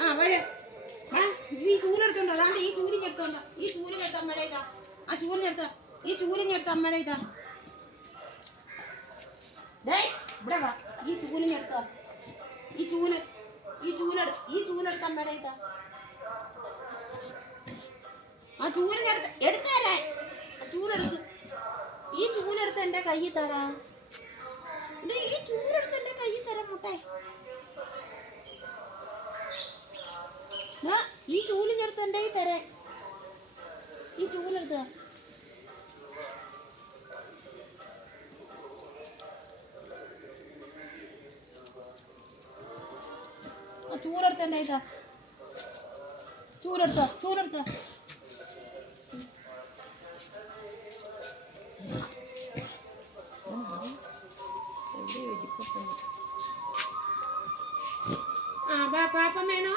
ആ വഴി ഈ ചൂലെടുത്തോണ്ടോ അതാണ്ട് ഈ ചൂലിഞ്ഞെടുത്തോണ്ടോ ഈ ചൂലിഞ്ഞെടുത്ത അമ്മയുടെ ഇതാ ആ ചൂലിഞ്ഞെടുത്ത ഈ ചൂലിഞ്ഞെടുത്ത അമ്മയുടെ ഇതാ ഡേ ഇവിടെ വാ ഈ ചൂലിഞ്ഞെടുത്ത ഈ ചൂലെടുത്ത അമ്മയുടെ ഇതാ ആ ചൂലിഞ്ഞെടുത്ത് എടുത്തേരേ ചൂലെടുത്ത് ഈ ചൂലെടുത്ത് എൻ്റെ കയ്യിൽ തരാ ഈ ചൂലെടുത്ത് എൻ്റെ കയ്യിൽ തരാം മുട്ടേ ഈ ചൂലിഞ്ഞെടുത്ത് എൻ്റെ കയ്യിൽ തരേ ഈ ചൂലെടുത്ത് ആ ചൂലെടുത്ത് എൻ്റെ കയ്യിൽ ചൂലെടുത്ത ആ പാപ്പം വേണോ?